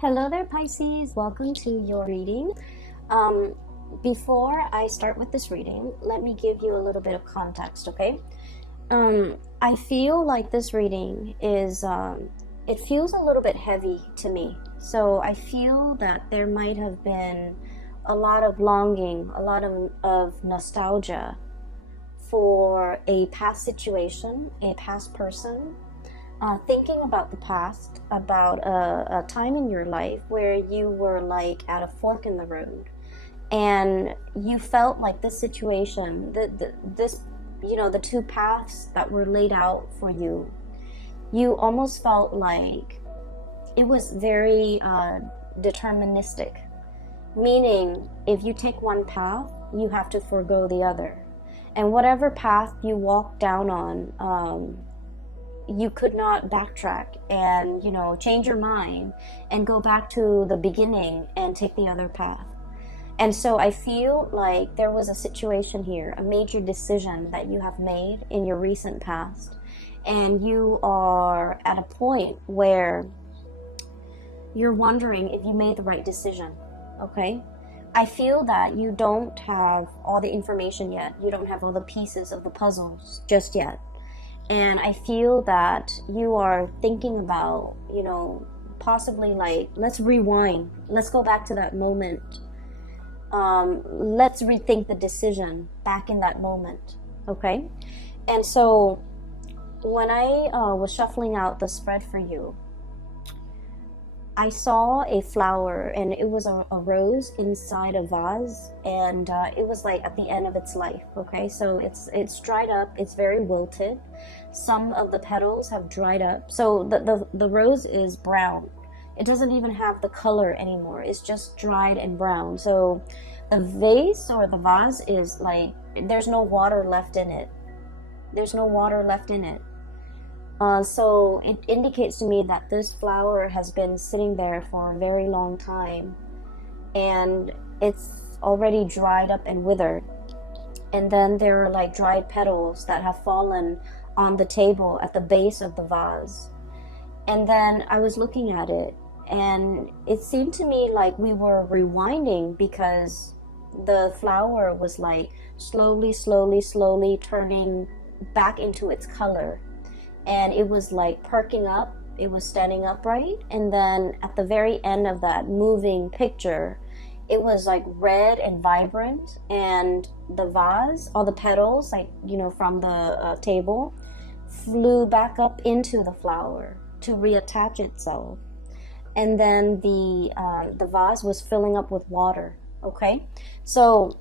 Hello there, Pisces. Welcome to your reading. Before I start with this reading, let me give you a little bit of context, okay? I feel like this reading is, it feels a little bit heavy to me. So I feel that there might have been a lot of longing, a lot of nostalgia for a past situation, a past person, thinking about the past, about a time in your life where you were like at a fork in the road, and you felt like this situation, the two paths that were laid out for you, you almost felt like it was very deterministic, meaning if you take one path, you have to forego the other, and whatever path you walk down on, you could not backtrack and change your mind and go back to the beginning and take the other path. And so I feel like there was a situation here, a major decision that you have made in your recent past, and you are at a point where you're wondering if you made the right decision. Okay, I feel that you don't have all the information yet. You don't have all the pieces of the puzzles just yet. And I feel that you are thinking about, possibly like, let's rewind. Let's go back to that moment. Let's rethink the decision back in that moment. Okay? And so when I was shuffling out the spread for you, I saw a flower, and it was a rose inside a vase, and it was like at the end of its life. Okay, so it's dried up, it's very wilted. Some of the petals have dried up, so the rose is brown. It doesn't even have the color anymore, it's just dried and brown. So the vase or the vase is like, there's no water left in it. So it indicates to me that this flower has been sitting there for a very long time, and it's already dried up and withered. And then there are like dried petals that have fallen on the table at the base of the vase. And then I was looking at it, and it seemed to me like we were rewinding, because the flower was like slowly turning back into its color. And it was like perking up, it was standing upright, and then at the very end of that moving picture, it was like red and vibrant, and the vase, all the petals, like, from the table, flew back up into the flower to reattach itself. And then the vase was filling up with water. Okay, so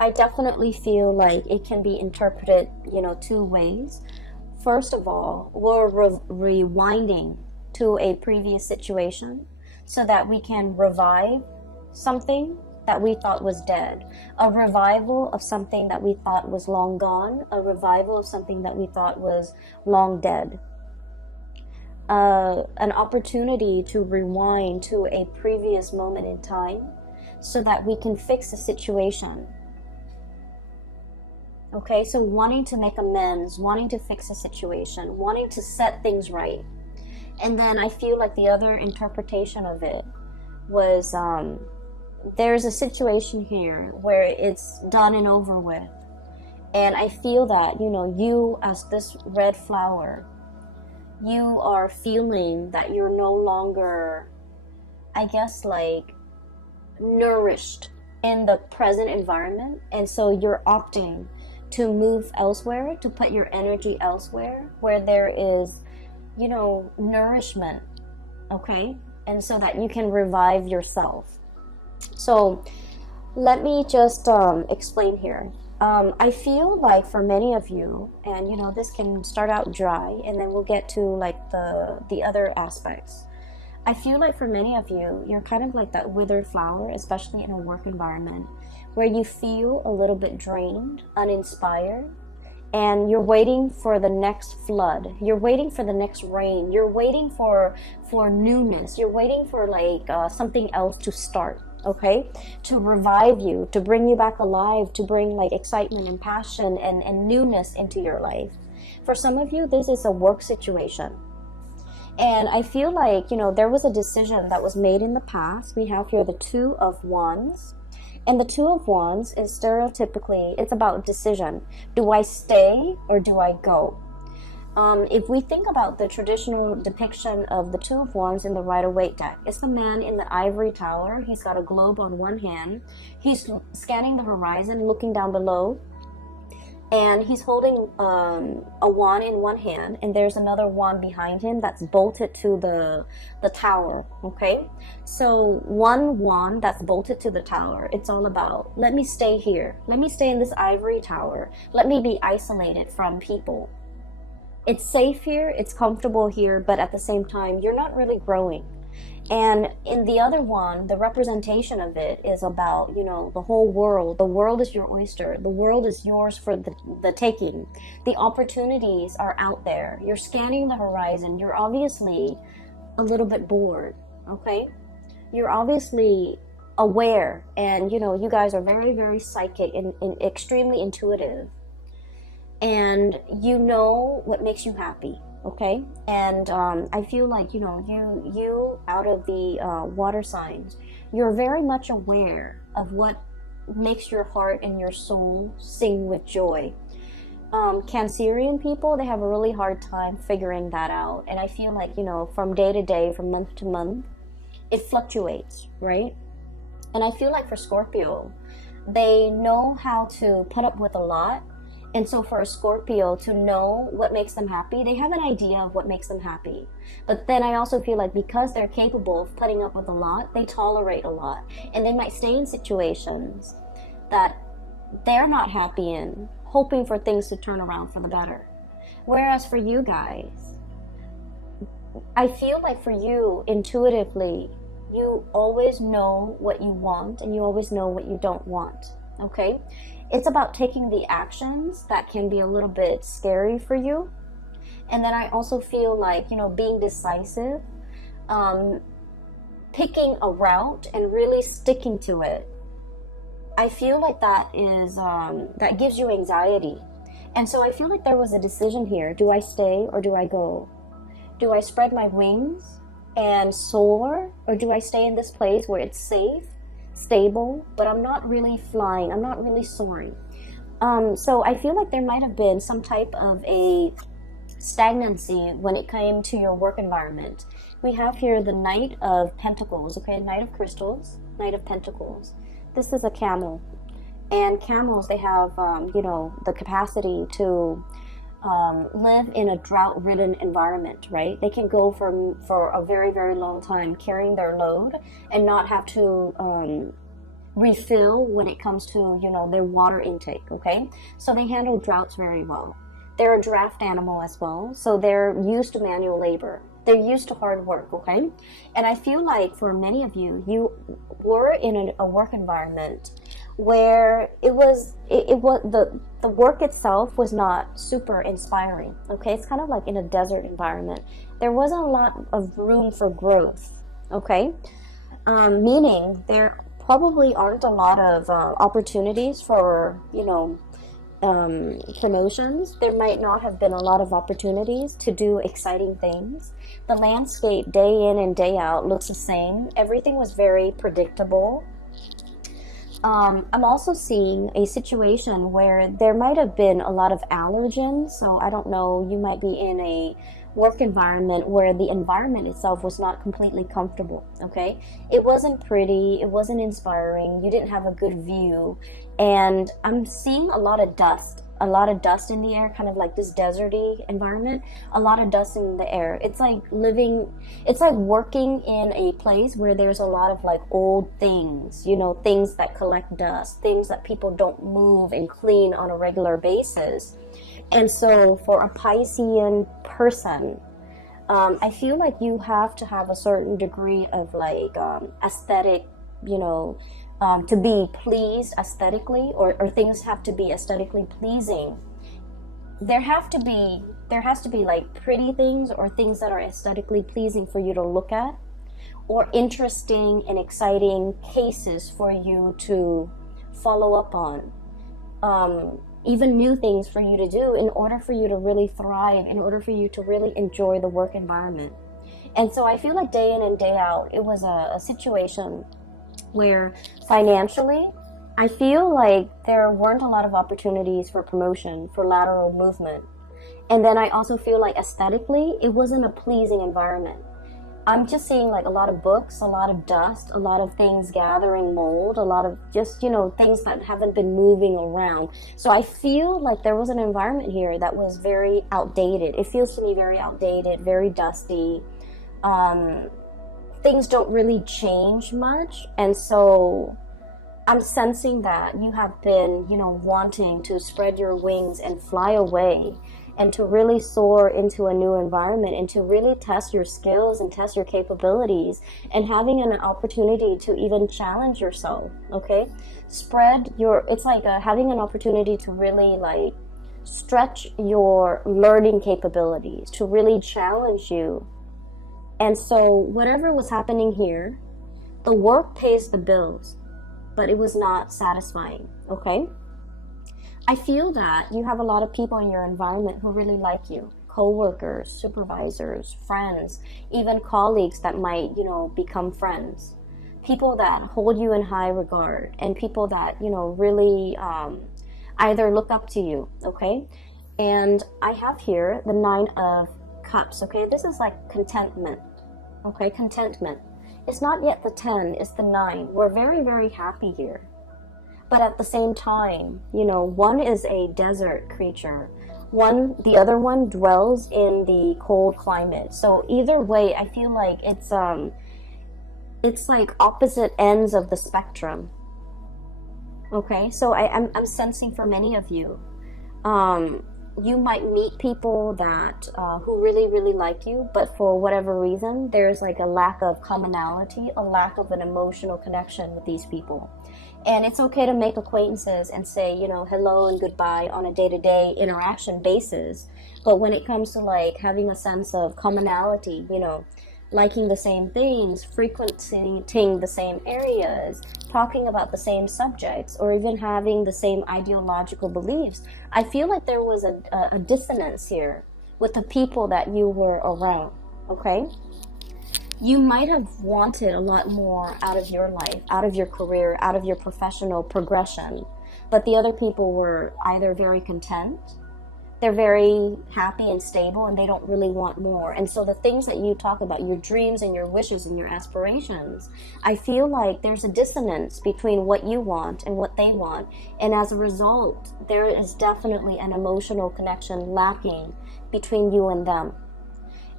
I definitely feel like it can be interpreted, two ways. First of all, we're rewinding to a previous situation so that we can revive something that we thought was dead, a revival of something that we thought was long gone, a revival of something that we thought was long dead. An opportunity to rewind to a previous moment in time so that we can fix the situation. Okay, so wanting to make amends, wanting to fix a situation, wanting to set things right. And then I feel like the other interpretation of it was, there's a situation here where it's done and over with. And I feel that, you as this red flower, you are feeling that you're no longer, I guess, like, nourished in the present environment. And so you're opting to move elsewhere, to put your energy elsewhere where there is, nourishment, okay? And so that you can revive yourself. So let me just explain here. I feel like for many of you, and this can start out dry, and then we'll get to like the other aspects. I feel like for many of you, you're kind of like that withered flower, especially in a work environment, where you feel a little bit drained, uninspired, and you're waiting for the next flood. You're waiting for the next rain. You're waiting for newness. You're waiting for like something else to start, okay? To revive you, to bring you back alive, to bring like excitement and passion and newness into your life. For some of you, this is a work situation. And I feel like, there was a decision that was made in the past. We have here the Two of Wands. And the Two of Wands is stereotypically, it's about decision. Do I stay or do I go? If we think about the traditional depiction of the Two of Wands in the Rider-Waite deck, it's the man in the ivory tower. He's got a globe on one hand. He's scanning the horizon, looking down below. And he's holding a wand in one hand, and there's another wand behind him that's bolted to the tower, okay? So one wand that's bolted to the tower, it's all about, let me stay here. Let me stay in this ivory tower. Let me be isolated from people. It's safe here, it's comfortable here, but at the same time, you're not really growing. And in the other one, the representation of it is about, the whole world. The world is your oyster. The world is yours for the taking. The opportunities are out there. You're scanning the horizon. You're obviously a little bit bored, okay? You're obviously aware. And, you guys are very, very psychic and extremely intuitive. And you know what makes you happy. Okay, and I feel like, you out of the water signs, you're very much aware of what makes your heart and your soul sing with joy. Cancerian people, they have a really hard time figuring that out. And I feel like, from day to day, from month to month, it fluctuates, right? And I feel like for Scorpio, they know how to put up with a lot. And so for a Scorpio to know what makes them happy, they have an idea of what makes them happy. But then I also feel like because they're capable of putting up with a lot, they tolerate a lot. And they might stay in situations that they're not happy in, hoping for things to turn around for the better. Whereas for you guys, I feel like for you, intuitively, you always know what you want and you always know what you don't want, okay? It's about taking the actions that can be a little bit scary for you. And then I also feel like, being decisive, picking a route and really sticking to it. I feel like that is, that gives you anxiety. And so I feel like there was a decision here. Do I stay or do I go? Do I spread my wings and soar? Or do I stay in this place where it's safe, stable, but I'm not really flying, I'm not really soaring. So I feel like there might have been some type of a stagnancy when it came to your work environment. We have here the Knight of Pentacles, okay, Knight of Crystals, Knight of Pentacles. This is a camel, and camels, they have, the capacity to live in a drought-ridden environment, right? They can go for a very, very long time carrying their load and not have to refill when it comes to, their water intake, okay? So they handle droughts very well. They're a draft animal as well, so they're used to manual labor. They're used to hard work, okay? And I feel like for many of you, you were in a work environment where it was the work itself was not super inspiring, okay? It's kind of like in a desert environment. There wasn't a lot of room for growth, okay? Meaning there probably aren't a lot of opportunities for, promotions. There might not have been a lot of opportunities to do exciting things. The landscape day in and day out looks the same. Everything was very predictable. I'm also seeing a situation where there might have been a lot of allergens. So I don't know, you might be in a work environment where the environment itself was not completely comfortable, okay? It wasn't pretty, it wasn't inspiring, you didn't have a good view, and I'm seeing a lot of dust in the air, kind of like this deserty environment, a lot of dust in the air. It's like working in a place where there's a lot of like old things, things that collect dust, things that people don't move and clean on a regular basis. And so for a Piscean person, I feel like you have to have a certain degree of like aesthetic, to be pleased aesthetically, or things have to be aesthetically pleasing. There has to be like pretty things or things that are aesthetically pleasing for you to look at, or interesting and exciting cases for you to follow up on. Even new things for you to do in order for you to really thrive, in order for you to really enjoy the work environment. And so I feel like day in and day out, it was a situation where financially, I feel like there weren't a lot of opportunities for promotion, for lateral movement. And then I also feel like aesthetically, it wasn't a pleasing environment. I'm just seeing like a lot of books, a lot of dust, a lot of things gathering mold, a lot of just, you know, things that haven't been moving around. So I feel like there was an environment here that was very outdated. It feels to me very outdated, very dusty. Things don't really change much. And so I'm sensing that you have been, you know, wanting to spread your wings and fly away and to really soar into a new environment and to really test your skills and test your capabilities and having an opportunity to even challenge yourself, okay? It's like having an opportunity to really like stretch your learning capabilities, to really challenge you. And so whatever was happening here, the work pays the bills, but it was not satisfying, okay? I feel that you have a lot of people in your environment who really like you. Co-workers, supervisors, friends, even colleagues that might, you know, become friends. People that hold you in high regard and people that, you know, really either look up to you, okay? And I have here the 9 of Cups, okay? This is like contentment, okay? Contentment. It's not yet the 10, it's the 9. We're very, very happy here. But at the same time, you know, one is a desert creature. The other one dwells in the cold climate. So either way, I feel like it's like opposite ends of the spectrum. Okay, so I'm sensing for many of you, you might meet people that who really, really like you, but for whatever reason, there's like a lack of commonality, a lack of an emotional connection with these people. And it's okay to make acquaintances and say, you know, hello and goodbye on a day-to-day interaction basis. But when it comes to like having a sense of commonality, you know, liking the same things, frequenting the same areas, talking about the same subjects, or even having the same ideological beliefs, I feel like there was a dissonance here with the people that you were around, okay? You might have wanted a lot more out of your life, out of your career, out of your professional progression, but the other people were either very content, they're very happy and stable, and they don't really want more. And so the things that you talk about, your dreams and your wishes and your aspirations, I feel like there's a dissonance between what you want and what they want. And as a result, there is definitely an emotional connection lacking between you and them.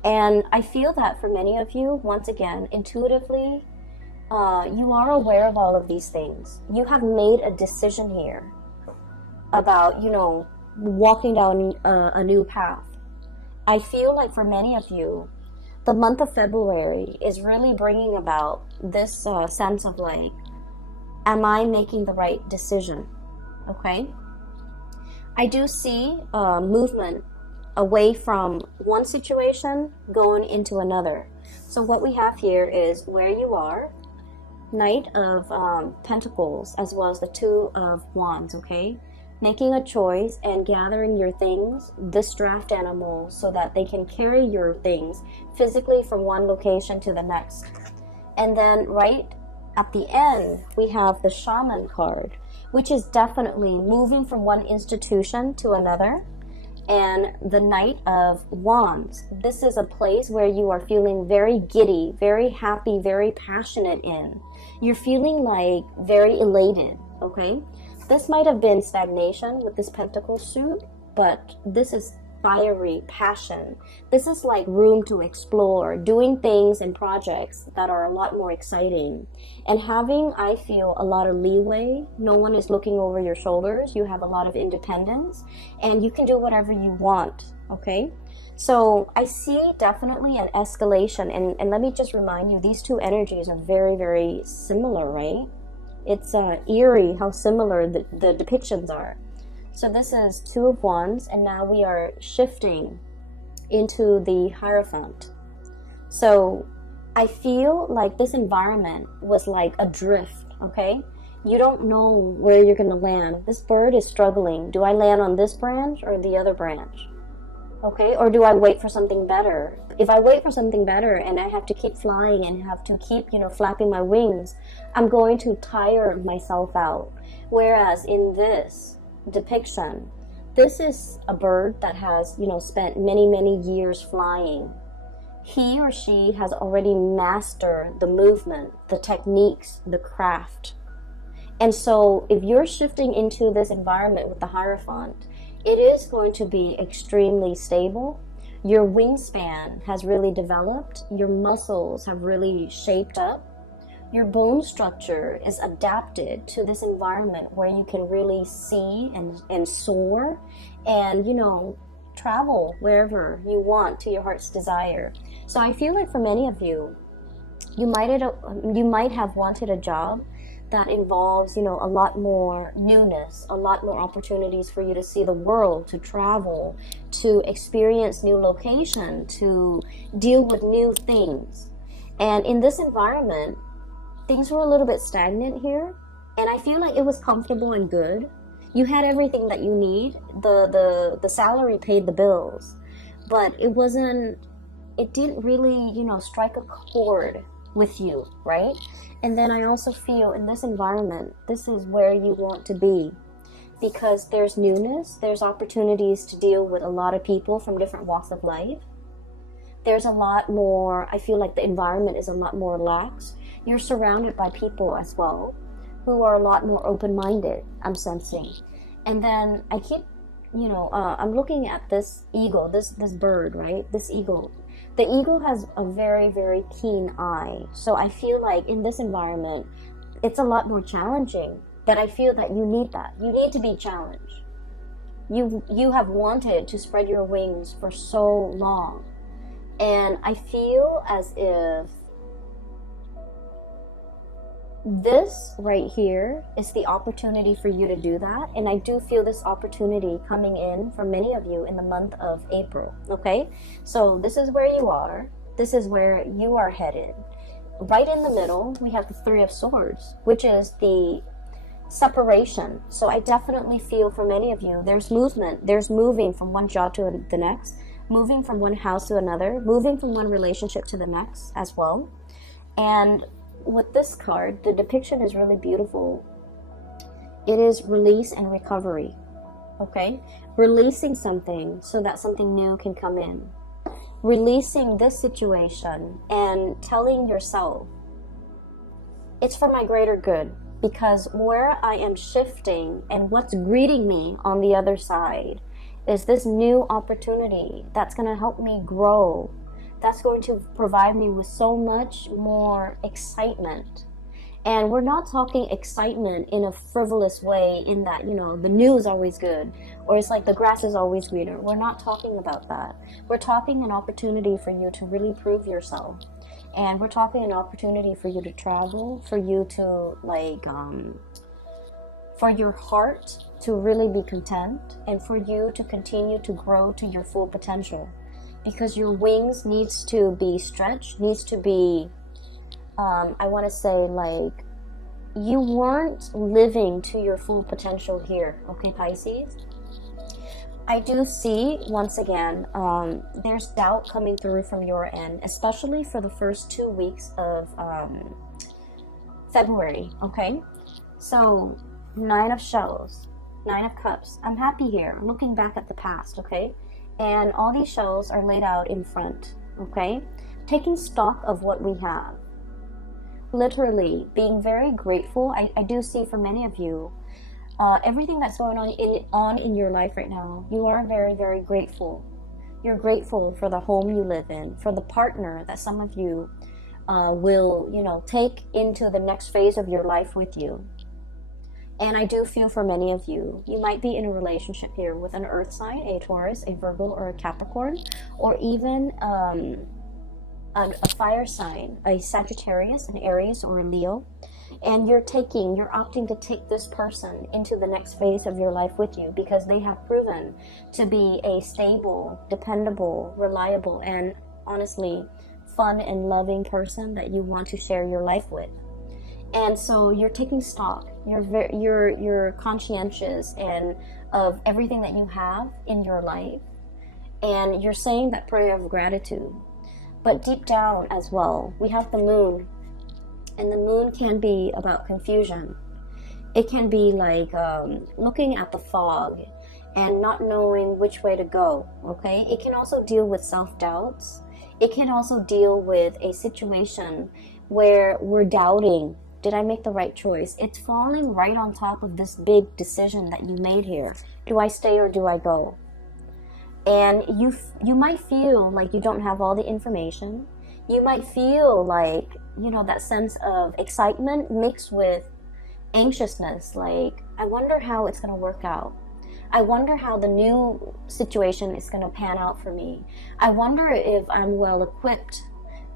And I feel that for many of you, once again, intuitively, you are aware of all of these things. You have made a decision here about, you know, walking down a new path. I feel like for many of you, the month of February is really bringing about this sense of like, am I making the right decision? Okay? I do see movement away from one situation going into another. So what we have here is where you are, Knight of Pentacles, as well as the 2 of Wands, okay? Making a choice and gathering your things, this draft animal, so that they can carry your things physically from one location to the next. And then right at the end, we have the Shaman card, which is definitely moving from one institution to another. And the Knight of Wands, this is a place where you are feeling very giddy, very happy, very passionate in. You're feeling like very elated, okay? This might have been stagnation with this pentacle suit, but this is fiery passion. This is like room to explore, doing things and projects that are a lot more exciting. And having, I feel, a lot of leeway. No one is looking over your shoulders. You have a lot of independence, and you can do whatever you want, okay? So I see definitely an escalation, and let me just remind you, these two energies are very, very similar, right? It's eerie how similar the depictions are. So this is 2 of Wands, and now we are shifting into the Hierophant. So I feel like this environment was like adrift, okay? You don't know where you're going to land. This bird is struggling. Do I land on this branch or the other branch? Okay, or do I wait for something better? If I wait for something better and I have to keep flying and have to keep, flapping my wings, I'm going to tire myself out. Whereas in this depiction, this is a bird that has, spent many, many years flying. He or she has already mastered the movement, the techniques, the craft. And so if you're shifting into this environment with the Hierophant, it is going to be extremely stable. Your wingspan has really developed. Your muscles have really shaped up. Your bone structure is adapted to this environment where you can really see and soar and, travel wherever you want to your heart's desire. So I feel like for many of you, you might have wanted a job that involves, a lot more newness, a lot more opportunities for you to see the world, to travel, to experience new location, to deal with new things. And in this environment, things were a little bit stagnant here, and I feel like it was comfortable and good. You had everything that you need. The salary paid the bills, but it didn't really, strike a chord with you, right? And then I also feel in this environment, this is where you want to be, because there's newness, there's opportunities to deal with a lot of people from different walks of life. There's a lot more, I feel like the environment is a lot more relaxed. You're surrounded by people as well who are a lot more open-minded, I'm sensing. And then I keep, I'm looking at this eagle, this bird, right? This eagle. The eagle has a very, very keen eye. So I feel like in this environment, it's a lot more challenging. But I feel that you need that. You need to be challenged. You have wanted to spread your wings for so long. And I feel as if this right here is the opportunity for you to do that. And I do feel this opportunity coming in for many of you in the month of April. Okay, so this is where you are. This is where you are headed. Right in the middle, we have the Three of Swords, which is the separation. So I definitely feel for many of you, there's movement. There's moving from one job to the next, moving from one house to another, moving from one relationship to the next as well. And with this card, the depiction is really beautiful. It is release and recovery. Okay? Releasing something so that something new can come in. Releasing this situation and telling yourself, it's for my greater good, because where I am shifting and what's greeting me on the other side is this new opportunity that's going to help me grow. That's going to provide me with so much more excitement. And we're not talking excitement in a frivolous way in that, the news is always good, or it's like the grass is always greener. We're not talking about that. We're talking an opportunity for you to really prove yourself. And we're talking an opportunity for you to travel, for you to for your heart to really be content, and for you to continue to grow to your full potential. Because your wings needs to be stretched, needs to be, I want to say, like, you weren't living to your full potential here, okay, Pisces? I do see, once again, there's doubt coming through from your end, especially for the first 2 weeks of February, okay? So, 9 of shells, 9 of cups. I'm happy here. I'm looking back at the past, okay? And all these shells are laid out in front, okay? Taking stock of what we have. Literally being very grateful. I do see for many of you, everything that's going on in your life right now, you are very, very grateful. You're grateful for the home you live in, for the partner that some of you will, take into the next phase of your life with you. And I do feel for many of you, you might be in a relationship here with an earth sign, a Taurus, a Virgo, or a Capricorn, or even a fire sign, a Sagittarius, an Aries, or a Leo. And you're opting to take this person into the next phase of your life with you, because they have proven to be a stable, dependable, reliable, and honestly fun and loving person that you want to share your life with. And so you're taking stock. You're conscientious and of everything that you have in your life, and you're saying that prayer of gratitude. But deep down as well, we have the moon, and the moon can be about confusion. It can be like looking at the fog and not knowing which way to go, okay? It can also deal with self-doubts. It can also deal with a situation where we're doubting, did I make the right choice? It's falling right on top of this big decision that you made here. Do I stay or do I go? And you might feel like you don't have all the information. You might feel like, you know, that sense of excitement mixed with anxiousness, like, I wonder how it's going to work out. I wonder how the new situation is going to pan out for me. I wonder if I'm well equipped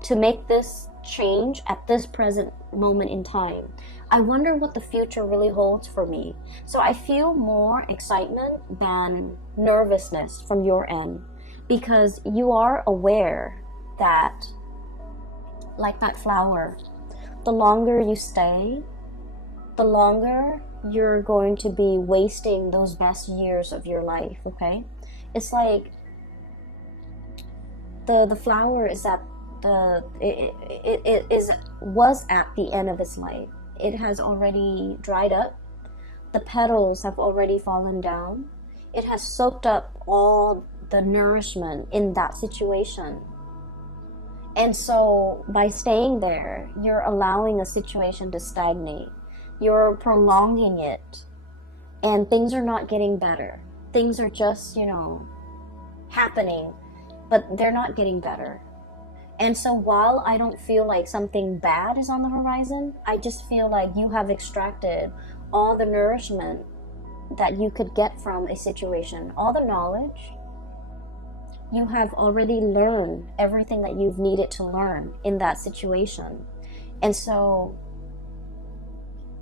to make this change at this present moment in time. I wonder what the future really holds for me. So I feel more excitement than nervousness from your end, because you are aware that, like that flower, the longer you stay, the longer you're going to be wasting those best years of your life, okay? It's like the flower is at was at the end of its life. It has already dried up. The petals have already fallen down. It has soaked up all the nourishment in that situation. And so by staying there, you're allowing a situation to stagnate. You're prolonging it. And things are not getting better. Things are just, you know, happening, but they're not getting better. And so while I don't feel like something bad is on the horizon, I just feel like you have extracted all the nourishment that you could get from a situation, all the knowledge. You have already learned everything that you've needed to learn in that situation. And so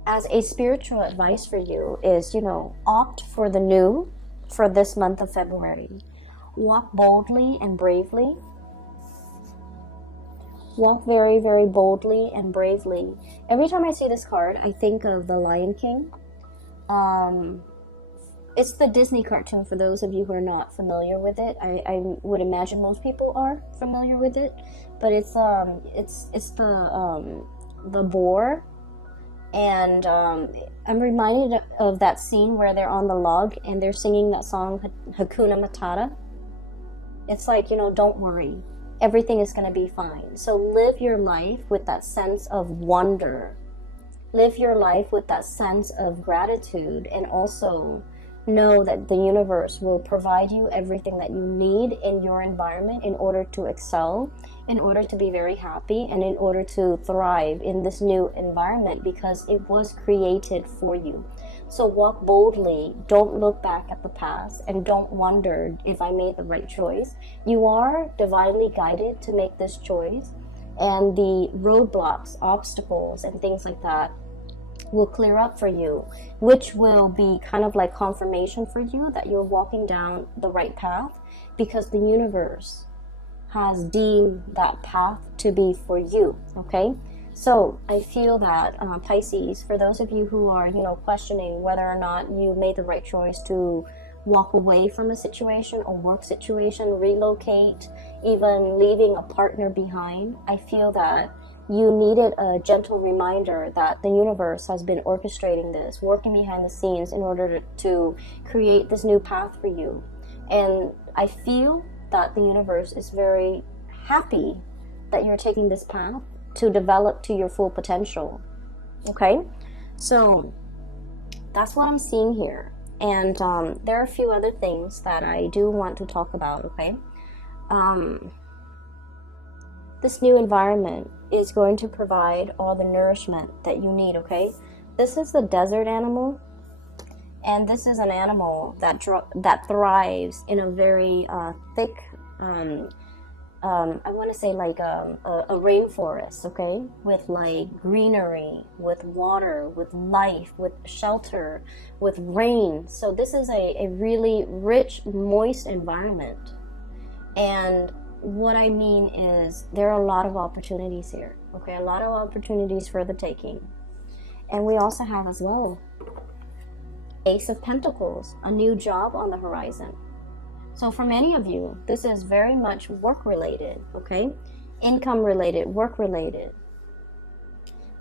as a spiritual advice for you is, you know, opt for the new for this month of February. Walk boldly and bravely. Walk very, very boldly and bravely. Every time I see this card, I think of The Lion King. It's the Disney cartoon for those of you who are not familiar with it. I would imagine most people are familiar with it. But it's the boar. And I'm reminded of that scene where they're on the log and they're singing that song, Hakuna Matata. It's like, you know, don't worry. Everything is going to be fine. So live your life with that sense of wonder. Live your life with that sense of gratitude, and also know that the universe will provide you everything that you need in your environment in order to excel, in order to be very happy, and in order to thrive in this new environment, because it was created for you. So walk boldly, don't look back at the past, and don't wonder if I made the right choice. You are divinely guided to make this choice, and the roadblocks, obstacles, and things like that will clear up for you, which will be kind of like confirmation for you that you're walking down the right path, because the universe has deemed that path to be for you, okay? So I feel that Pisces, for those of you who are, you know, questioning whether or not you made the right choice to walk away from a situation or work situation, relocate, even leaving a partner behind, I feel that you needed a gentle reminder that the universe has been orchestrating this, working behind the scenes in order to create this new path for you. And I feel that the universe is very happy that you're taking this path to develop to your full potential. Okay? So that's what I'm seeing here. And there are a few other things that I do want to talk about, okay? This new environment is going to provide all the nourishment that you need, okay? This is the desert animal, and this is an animal that thrives in a very thick, I want to say like a rainforest, okay? With like greenery, with water, with life, with shelter, with rain. So this is a really rich, moist environment. And what I mean is there are a lot of opportunities here, okay? A lot of opportunities for the taking. And we also have as well Ace of Pentacles, a new job on the horizon. So for many of you, this is very much work related, okay? Income related, work related.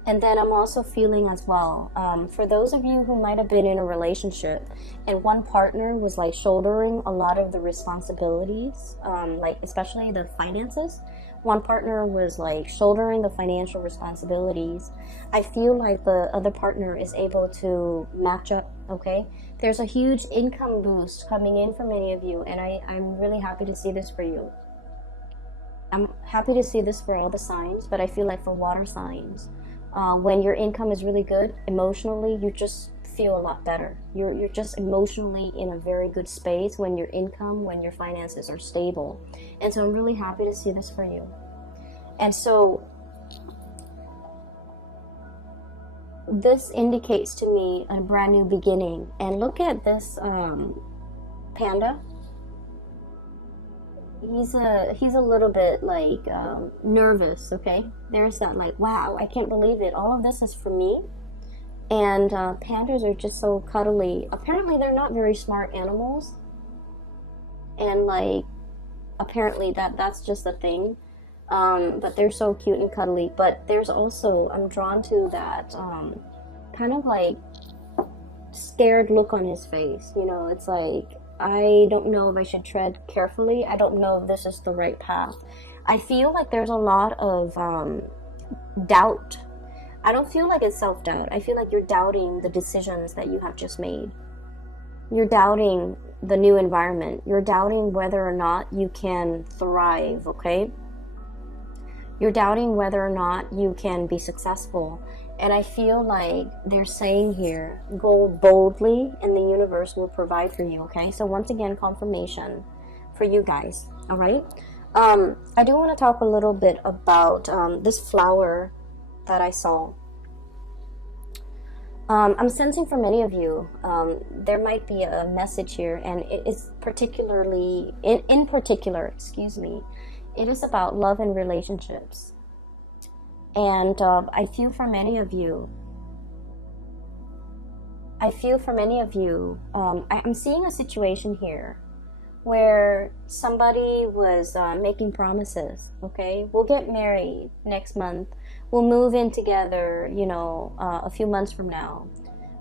And then I'm also feeling as well, for those of you who might have been in a relationship and one partner was like shouldering a lot of the responsibilities, like especially the finances, one partner was like shouldering the financial responsibilities. I feel like the other partner is able to match up, okay? There's a huge income boost coming in for many of you, and I'm really happy to see this for you. I'm happy to see this for all the signs, but I feel like for water signs, when your income is really good, emotionally, you just feel a lot better. You're just emotionally in a very good space when your income, when your finances are stable. And so I'm really happy to see this for you. And so this indicates to me a brand new beginning. And look at this panda. He's a little bit like nervous, okay? There's that like, wow, I can't believe it. All of this is for me. And pandas are just so cuddly. Apparently they're not very smart animals. And like, apparently that's just a thing. But they're so cute and cuddly. But there's also, I'm drawn to that kind of like scared look on his face. You know, it's like, I don't know if I should tread carefully. I don't know if this is the right path. I feel like there's a lot of doubt. I don't feel like it's self-doubt. I feel like you're doubting the decisions that you have just made. You're doubting the new environment. You're doubting whether or not you can thrive, okay? You're doubting whether or not you can be successful. And I feel like they're saying here, go boldly and the universe will provide for you, okay? So once again, confirmation for you guys, all right? I do want to talk a little bit about this flower that I saw. I'm sensing for many of you, there might be a message here, and it's particularly, in particular, excuse me, it is about love and relationships. And I feel for many of you, I'm seeing a situation here where somebody was making promises, okay? We'll get married next month. We'll move in together, you know, a few months from now.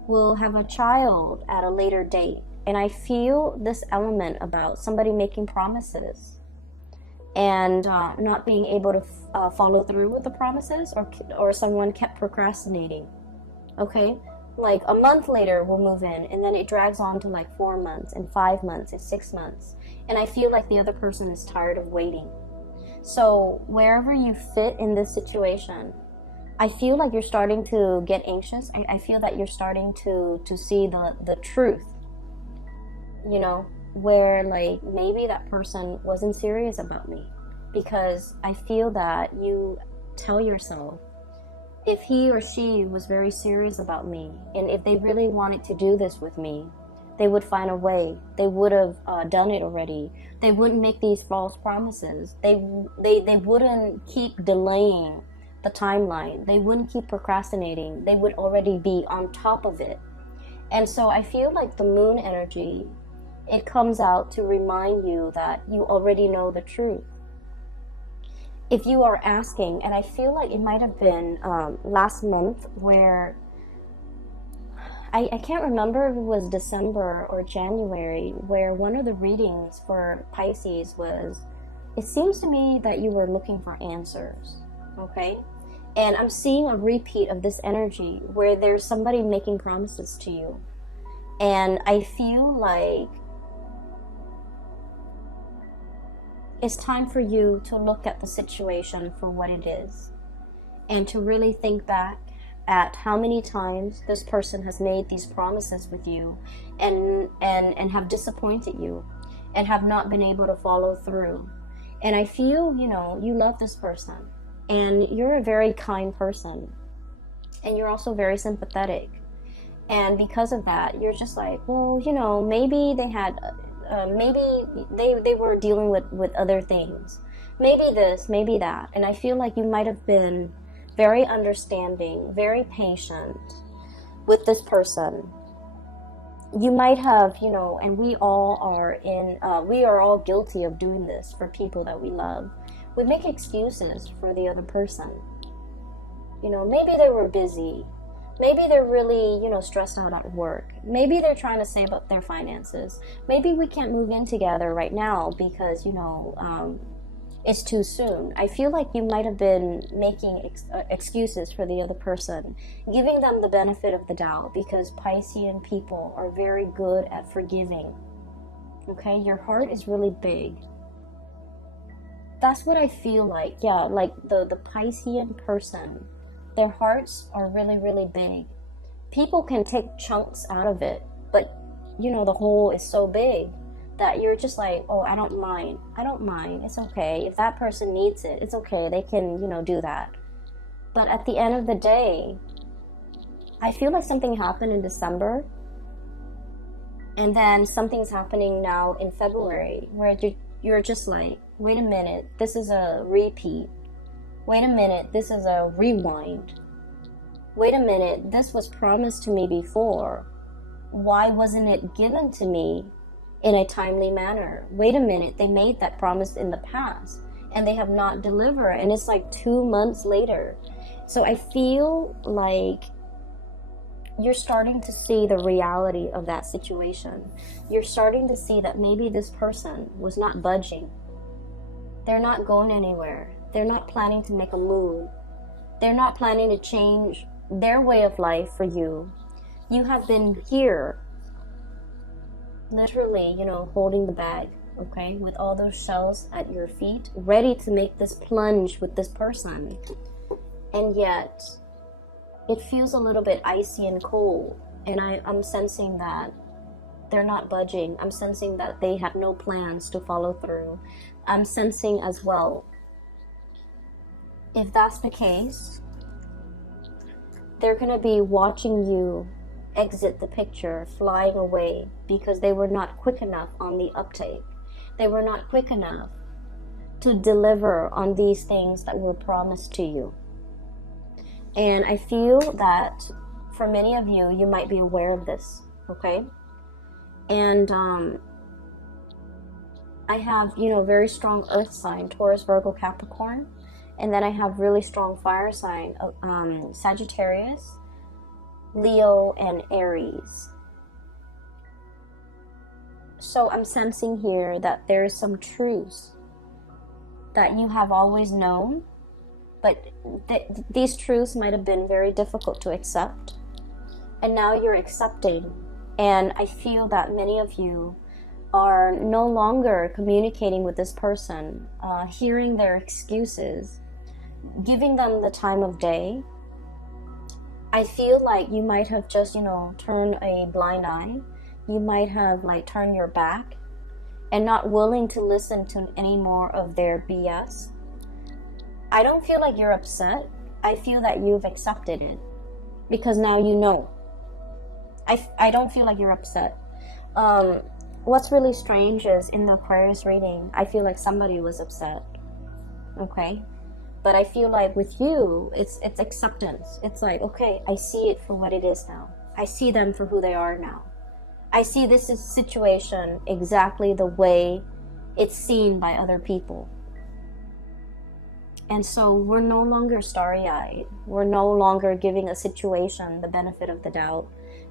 We'll have a child at a later date. And I feel this element about somebody making promises and not being able to follow through with the promises, or someone kept procrastinating, okay? Like a month later we'll move in, and then it drags on to like 4 months and 5 months and 6 months, and I feel like the other person is tired of waiting. So wherever you fit in this situation, I feel like you're starting to get anxious. I feel that you're starting to see the truth, you know, where like maybe that person wasn't serious about me, because I feel that you tell yourself, if he or she was very serious about me, and if they really wanted to do this with me, they would find a way. They would have done it already. They wouldn't make these false promises. They wouldn't keep delaying the timeline. They wouldn't keep procrastinating. They would already be on top of it. And so I feel like the moon energy, it comes out to remind you that you already know the truth. If you are asking, and I feel like it might have been last month, where I can't remember if it was December or January, where one of the readings for Pisces was, it seems to me that you were looking for answers, okay? And I'm seeing a repeat of this energy where there's somebody making promises to you. And I feel like it's time for you to look at the situation for what it is, and to really think back at how many times this person has made these promises with you and have disappointed you and have not been able to follow through. And I feel, you know, you love this person, and you're a very kind person, and you're also very sympathetic. And because of that, you're just like, well, you know, maybe they had maybe they were dealing with other things, maybe this, maybe that. And I feel like you might have been very understanding, very patient with this person. you might have, and we all are we are all guilty of doing this for people that we love. We make excuses for the other person. Maybe they were busy. Maybe they're really, stressed out at work. Maybe they're trying to save up their finances. Maybe we can't move in together right now because, it's too soon. I feel like you might have been making excuses for the other person, giving them the benefit of the doubt, because Piscean people are very good at forgiving. Okay, your heart is really big. That's what I feel like. Yeah, like the Piscean person, their hearts are really, really big. People can take chunks out of it, but the hole is so big that you're just like, oh, I don't mind. It's okay. If that person needs it, it's okay. They can, do that. But at the end of the day, I feel like something happened in December, and then something's happening now in February, where you're just like, wait a minute, this is a repeat. Wait a minute, this is a rewind. Wait a minute, this was promised to me before. Why wasn't it given to me in a timely manner? Wait a minute, they made that promise in the past and they have not delivered, and it's like 2 months later. So I feel like you're starting to see the reality of that situation. You're starting to see that maybe this person was not budging. They're not going anywhere. They're not planning to make a move. They're not planning to change their way of life for you. You have been here, literally, holding the bag, okay, with all those shells at your feet, ready to make this plunge with this person. And yet, it feels a little bit icy and cold. And I'm sensing that they're not budging. I'm sensing that they have no plans to follow through. I'm sensing as well, if that's the case, they're going to be watching you exit the picture, flying away, because they were not quick enough on the uptake. They were not quick enough to deliver on these things that were promised to you. And I feel that for many of you, you might be aware of this, okay? And I have, very strong earth sign, Taurus, Virgo, Capricorn. And then I have really strong fire sign, Sagittarius, Leo, and Aries. So I'm sensing here that there is some truths that you have always known, but these truths might have been very difficult to accept. And now you're accepting. And I feel that many of you are no longer communicating with this person, hearing their excuses, giving them the time of day. I feel like you might have just, turned a blind eye. You might have turned your back and not willing to listen to any more of their BS. I don't feel like you're upset. I feel that you've accepted it because now you know. I don't feel like you're upset. What's really strange is in the Aquarius reading, I feel like somebody was upset. Okay? But I feel like with you, it's acceptance. It's like, okay, I see it for what it is now. I see them for who they are now. I see this situation exactly the way it's seen by other people. And so we're no longer starry-eyed. We're no longer giving a situation the benefit of the doubt.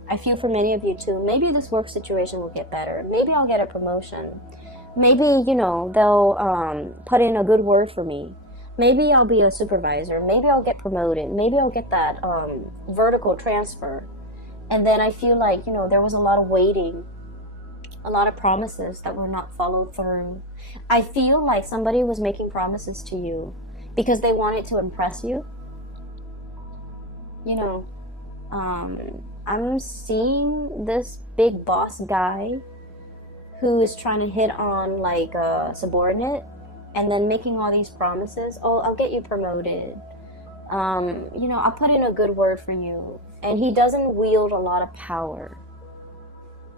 I feel for many of you too, maybe this work situation will get better. Maybe I'll get a promotion. Maybe, they'll put in a good word for me. Maybe I'll be a supervisor. Maybe I'll get promoted. Maybe I'll get that vertical transfer. And then I feel like, there was a lot of waiting, a lot of promises that were not followed through. I feel like somebody was making promises to you because they wanted to impress you. I'm seeing this big boss guy who is trying to hit on a subordinate and then making all these promises. Oh, I'll get you promoted. I'll put in a good word for you. And he doesn't wield a lot of power.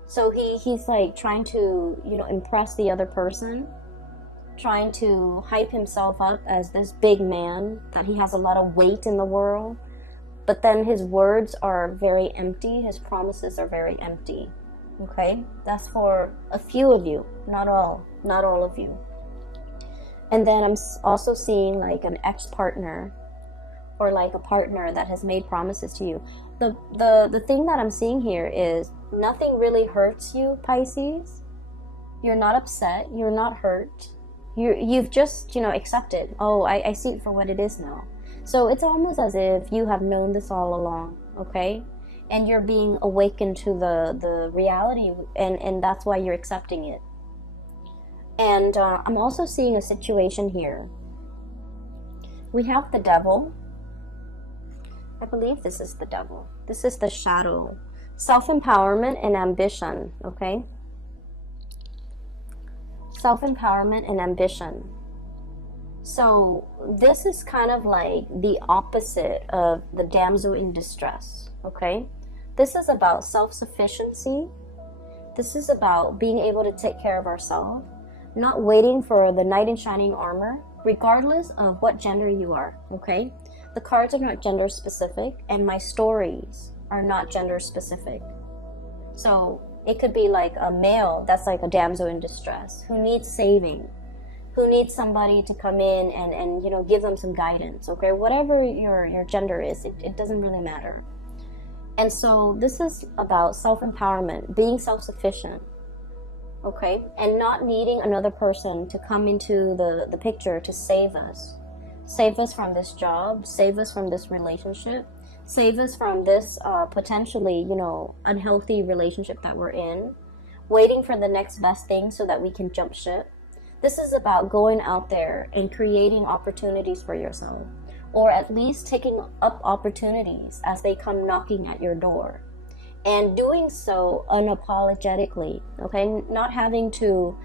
So he's trying to, impress the other person, trying to hype himself up as this big man, that he has a lot of weight in the world. But then his words are very empty. His promises are very empty. Okay, that's for a few of you, not all of you. And then I'm also seeing like an ex-partner, or like a partner that has made promises to you. The thing that I'm seeing here is nothing really hurts you, Pisces. You're not upset, you're not hurt. You've just, accepted. Oh, I see it for what it is now. So it's almost as if you have known this all along, okay? And you're being awakened to the reality, and that's why you're accepting it. And I'm also seeing a situation here. We have the devil. I believe this is the devil. This is the shadow. Self-empowerment and ambition, okay? Self-empowerment and ambition. So this is kind of like the opposite of the damsel in distress, okay? This is about self-sufficiency. This is about being able to take care of ourselves, not waiting for the knight in shining armor, regardless of what gender you are, okay? The cards are not gender specific, and my stories are not gender specific. So it could be like a male that's like a damsel in distress who needs saving, who needs somebody to come in and give them some guidance, okay? Whatever your gender is, it doesn't really matter. And so this is about self-empowerment, being self-sufficient, okay? And not needing another person to come into the picture to save us. Save us from this job, save us from this relationship, save us from this potentially, unhealthy relationship that we're in, waiting for the next best thing so that we can jump ship. This is about going out there and creating opportunities for yourself, or at least taking up opportunities as they come knocking at your door, and doing so unapologetically, okay? Not having to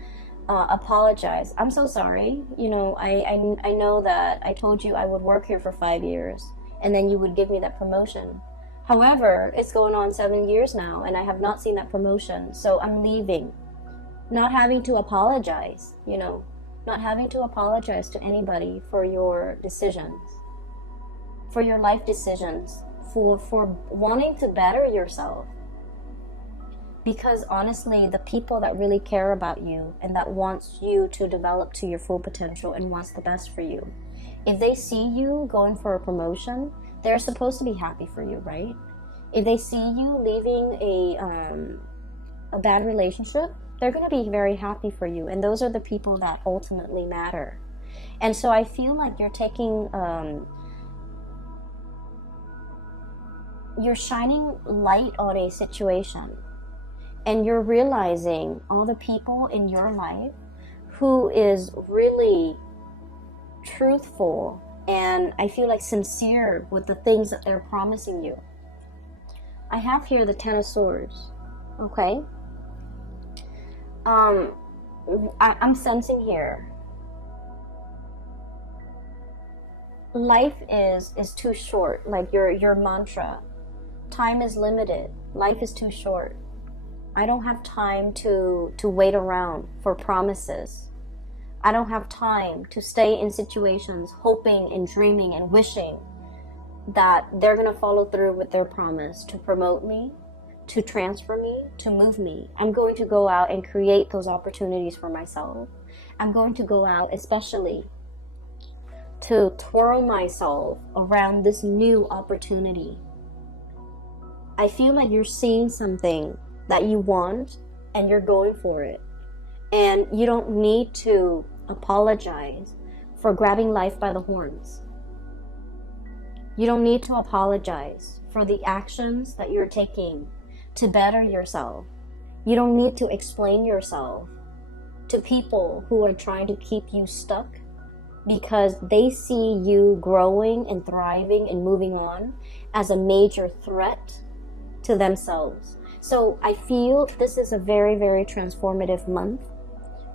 apologize. I'm so sorry. I know that I told you I would work here for 5 years and then you would give me that promotion. However, it's going on 7 years now and I have not seen that promotion, so I'm leaving. Not having to apologize, not having to apologize to anybody for your decisions, for your life decisions, for wanting to better yourself. Because honestly, the people that really care about you and that wants you to develop to your full potential and wants the best for you, if they see you going for a promotion, they're supposed to be happy for you, right? If they see you leaving a bad relationship, they're going to be very happy for you. And those are the people that ultimately matter. And so I feel like you're taking, you're shining light on a situation. And you're realizing all the people in your life who is really truthful and I feel like sincere with the things that they're promising you. I have here the Ten of Swords, okay? I'm sensing here, life is too short, like your mantra. Time is limited. Life is too short. I don't have time to wait around for promises. I don't have time to stay in situations hoping and dreaming and wishing that they're going to follow through with their promise to promote me, to transfer me, to move me. I'm going to go out and create those opportunities for myself. I'm going to go out especially to twirl myself around this new opportunity. I feel like you're seeing something that you want and you're going for it. And you don't need to apologize for grabbing life by the horns. You don't need to apologize for the actions that you're taking to better yourself. You don't need to explain yourself to people who are trying to keep you stuck because they see you growing and thriving and moving on as a major threat to themselves. So I feel this is a very, very transformative month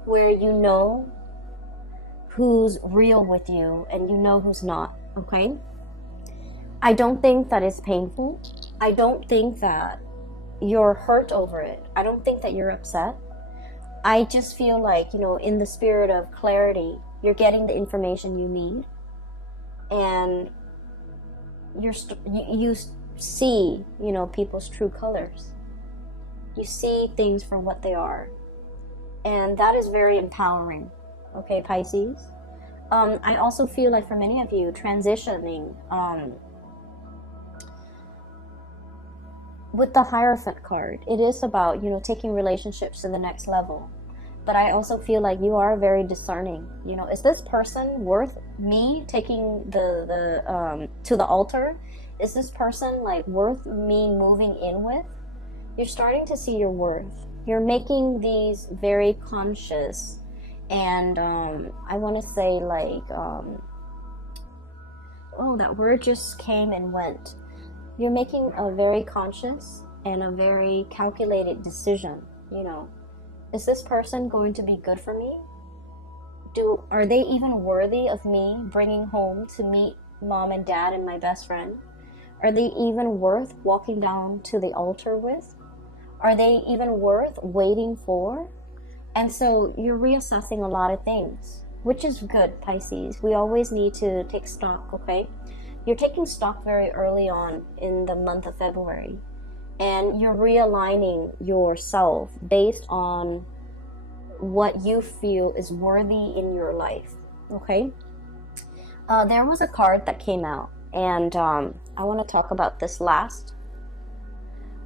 where you know who's real with you and you know who's not, okay? I don't think that it's painful. I don't think that you're hurt over it. I don't think that you're upset. I just feel like, in the spirit of clarity, you're getting the information you need and you see, people's true colors. You see things for what they are. And that is very empowering. Okay, Pisces. I also feel like for many of you, transitioning with the Hierophant card, it is about, you know, taking relationships to the next level. But I also feel like you are very discerning. You know, is this person worth me taking to the altar? Is this person like worth me moving in with? You're starting to see your worth. You're making these very conscious and I want to say like oh, that word just came and went. You're making a very conscious and a very calculated decision. You know, is this person going to be good for me? Are they even worthy of me bringing home to meet mom and dad and my best friend? Are they even worth walking down to the altar with? Are they even worth waiting for? And so you're reassessing a lot of things, which is good, Pisces. We always need to take stock, okay? You're taking stock very early on in the month of February, and you're realigning yourself based on what you feel is worthy in your life, okay? There was a card that came out, and I want to talk about this last.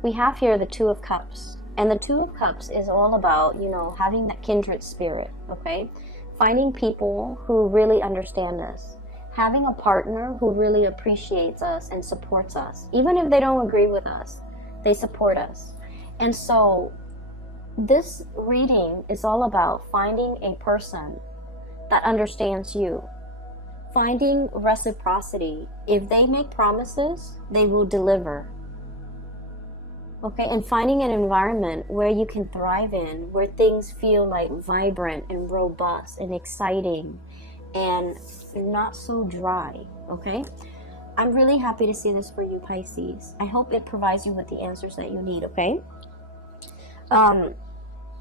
We have here the Two of Cups, and the Two of Cups is all about, you know, having that kindred spirit, okay? Finding people who really understand us, having a partner who really appreciates us and supports us. Even if they don't agree with us, they support us. And so this reading is all about finding a person that understands you, finding reciprocity. If they make promises, they will deliver. Okay, and finding an environment where you can thrive in, where things feel like vibrant and robust and exciting and not so dry, okay? I'm really happy to see this for you, Pisces. I hope it provides you with the answers that you need, okay?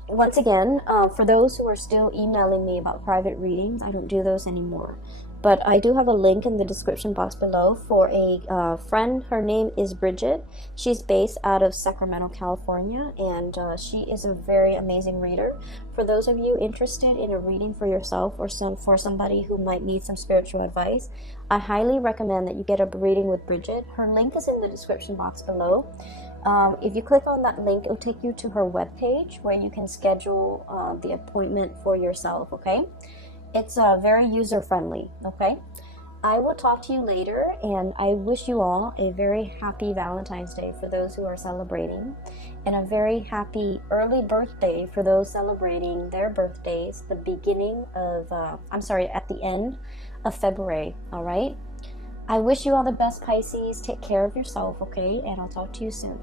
Once again, for those who are still emailing me about private readings, I don't do those anymore. But I do have a link in the description box below for a friend. Her name is Bridget. She's based out of Sacramento, California, and she is a very amazing reader. For those of you interested in a reading for yourself or for somebody who might need some spiritual advice, I highly recommend that you get a reading with Bridget. Her link is in the description box below. If you click on that link, it'll take you to her webpage where you can schedule the appointment for yourself, okay? It's very user-friendly, okay? I will talk to you later, and I wish you all a very happy Valentine's Day for those who are celebrating, and a very happy early birthday for those celebrating their birthdays, at the end of February, all right? I wish you all the best, Pisces. Take care of yourself, okay? And I'll talk to you soon.